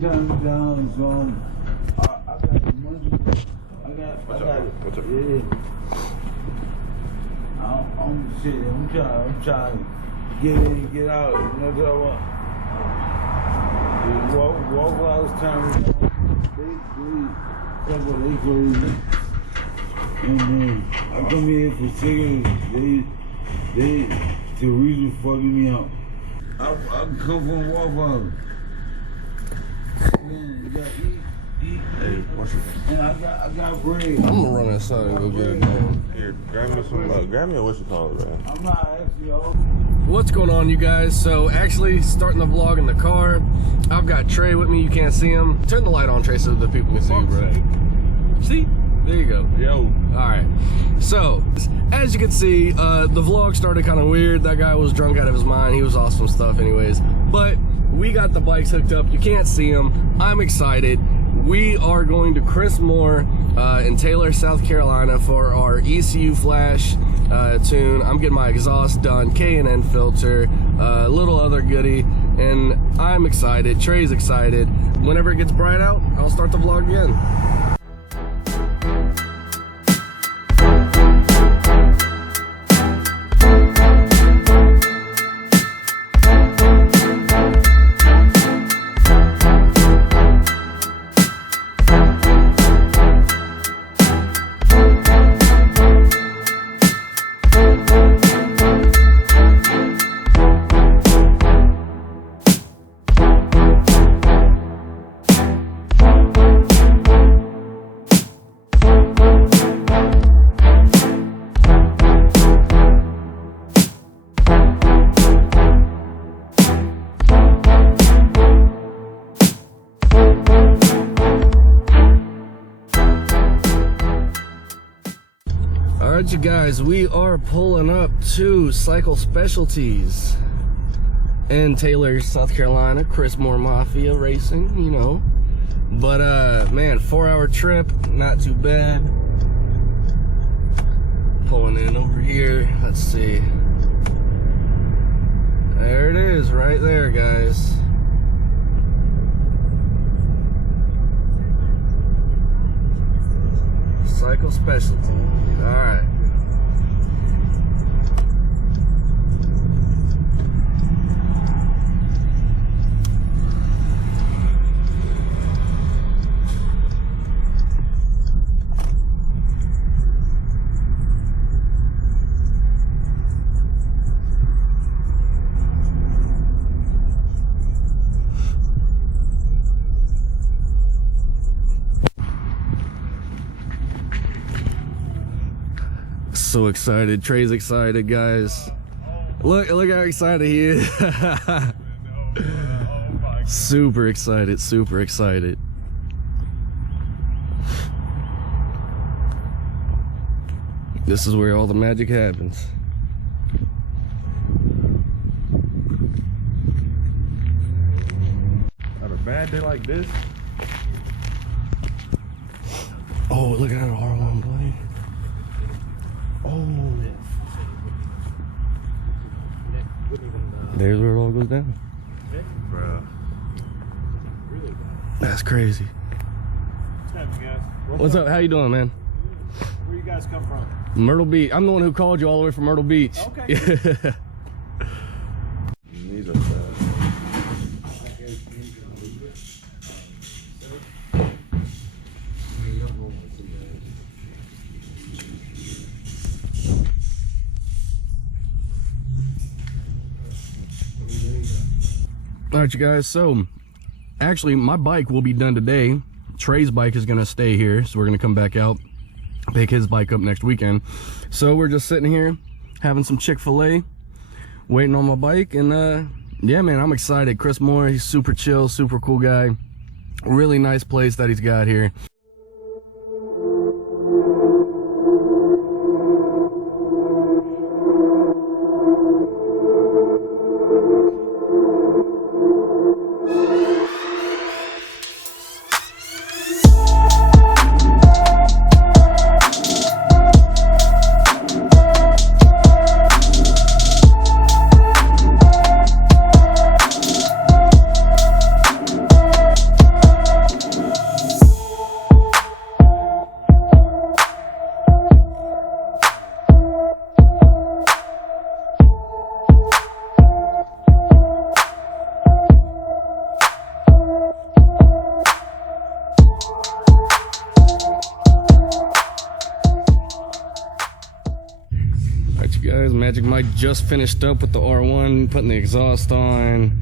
Down, so I got the money. What's up? Yeah. I'm trying to get in, get out. You know what I want? Walk while I was trying to that's what they crazy. And then I come here for cigarettes. They the reason fucking me up. I come from Waffle. Man, you gotta eat. Hey, what's your And I got bread. I'm gonna run inside and go get it, man. Here, grab me a what's it called, man. I'm not actually old. What's going on, you guys? So actually starting the vlog in the car. I've got Trey with me. You can't see him. Turn the light on, Trey, so that people can see you, bro. See? There you go. Yo. Alright. So, as you can see, the vlog started kind of weird. That guy was drunk out of his mind. He was awesome stuff anyways. But we got the bikes hooked up. You can't see them. I'm excited. We are going to Chris Moore in Taylor, South Carolina for our ECU Flash tune. I'm getting my exhaust done, K&N filter, a little other goodie, and I'm excited. Trey's excited. Whenever it gets bright out, I'll start the vlog again. Alright, you guys, we are pulling up to Cycle Specialties in Taylor, South Carolina. Chris MooreMafia racing, you know. But man, 4-hour trip, not too bad. Pulling in over here, let's see. There it is, right there, guys. Cycle Specialties. All right. So excited. Trey's excited, guys. Look how excited he is. Super excited, super excited. This is where all the magic happens. On a bad day like this. Oh, look at that R1 blade. Oh, there's where it all goes down. Bruh. That's crazy. What's happening, guys? What's up? How you doing, man? Where you guys come from? Myrtle Beach. I'm the one who called you all the way from Myrtle Beach. Okay. These are bad. All right, you guys, so actually my bike will be done today. Trey's bike is gonna stay here, so we're gonna come back out, pick his bike up next weekend. So we're just sitting here having some Chick-fil-A, waiting on my bike, and yeah, man, I'm excited. Chris Moore, he's super chill, super cool guy. Really nice place that he's got here. Magic Mike just finished up with the R1, putting the exhaust on,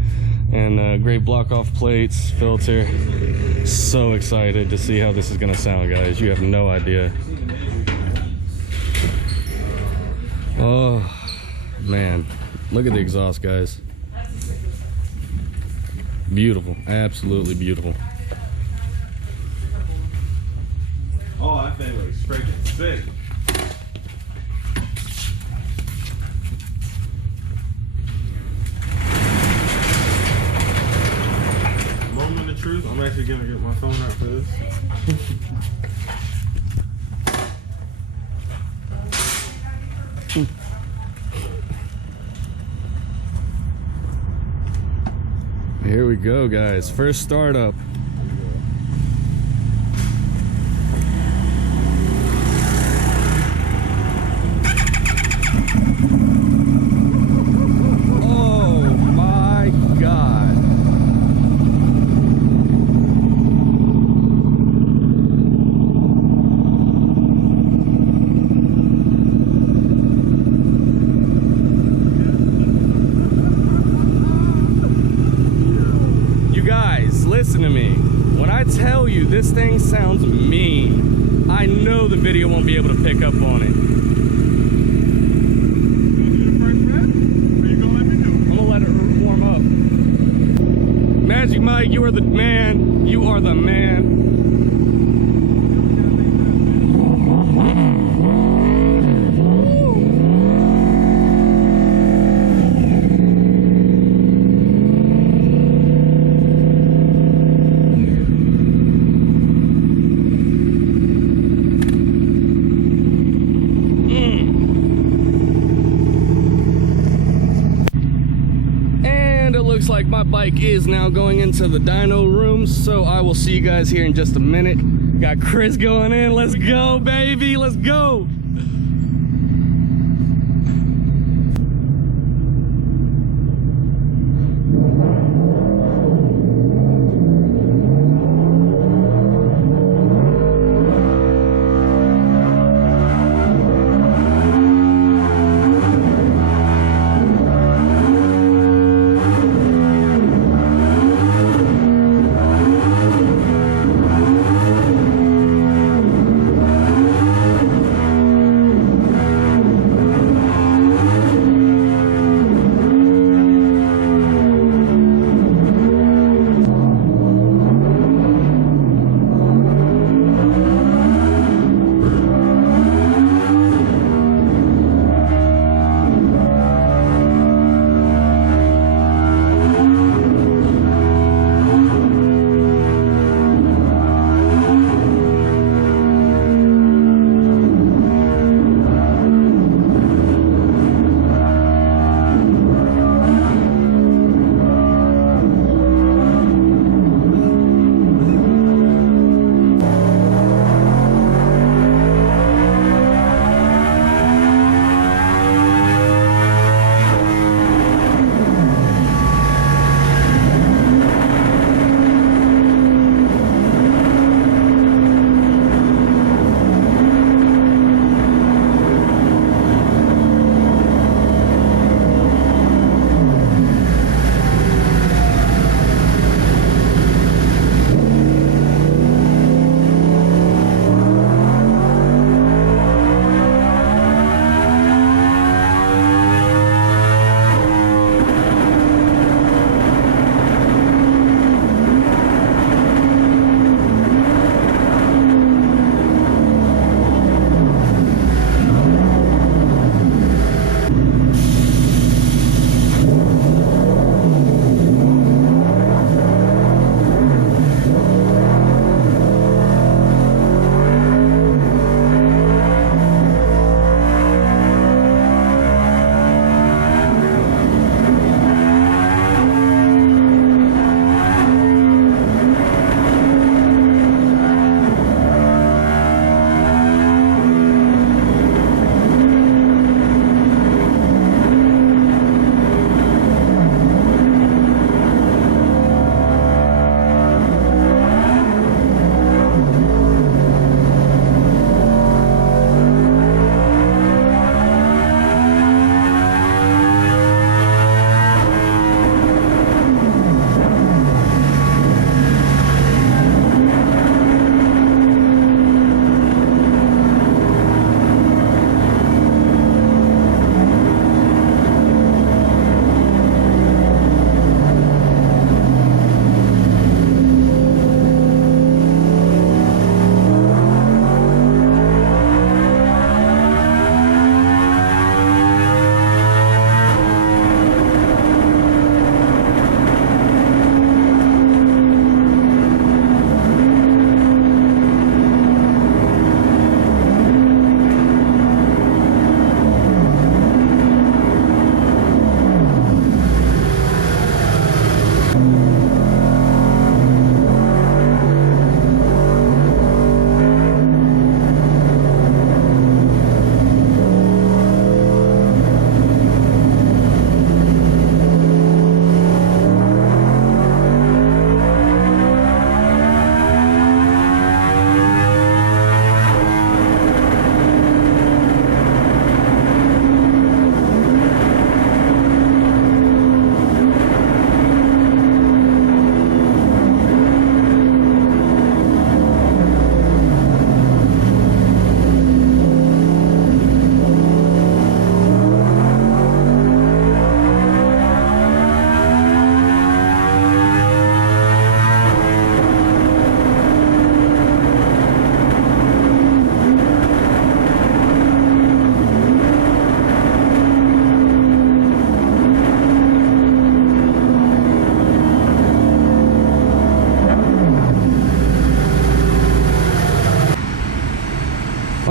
and great block off plates, filter. So excited to see how this is gonna sound, guys. You have no idea. Oh man, look at the exhaust, guys. Beautiful, absolutely beautiful. Oh, that thing looks freaking sick. Moment of truth, I'm actually gonna get my phone out for this. Here we go, guys. First startup. Oh my God. You guys, listen to me. When I tell you this thing sounds mean, I know the video won't be able to pick up on it. Magic Mike, you are the man. You are the man. Looks like my bike is now going into the dyno room, so I will see you guys here in just a minute. Got Chris going in. Let's go, baby. Let's go.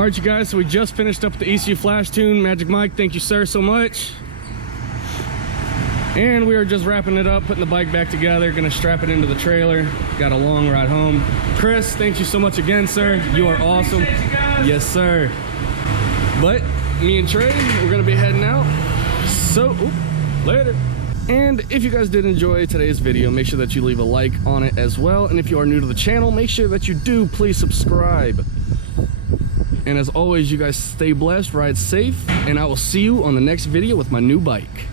right, you guys, so we just finished up the ECU flash tune. Magic Mike, thank you, sir, so much. And we are just wrapping it up, putting the bike back together, gonna strap it into the trailer. Got a long ride home. Chris, thank you so much again, sir. You are awesome. Yes, sir. But me and Trey, we're gonna be heading out. So, later. And if you guys did enjoy today's video, make sure that you leave a like on it as well. And if you are new to the channel, make sure that you do please subscribe. And as always, you guys stay blessed, ride safe, and I will see you on the next video with my new bike.